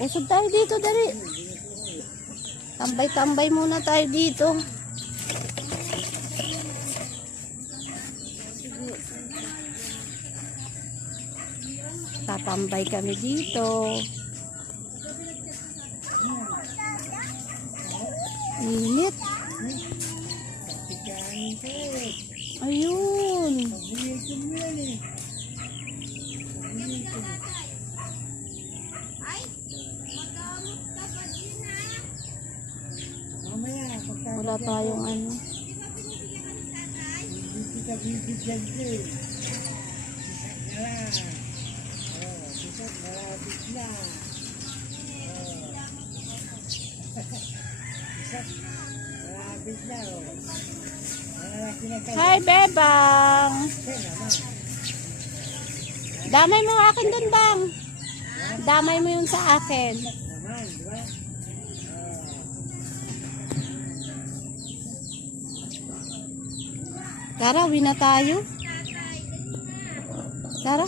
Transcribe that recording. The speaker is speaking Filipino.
Usod tayo dito, dali. Tambay-tambay muna tayo dito. Tatambay kami dito. Init. Ayun. Wala tayong ano. Hi, Bebang. Damay mo akin dun, Bang. Damay mo yun sa akin. Tara, uwi na tayo. Tara.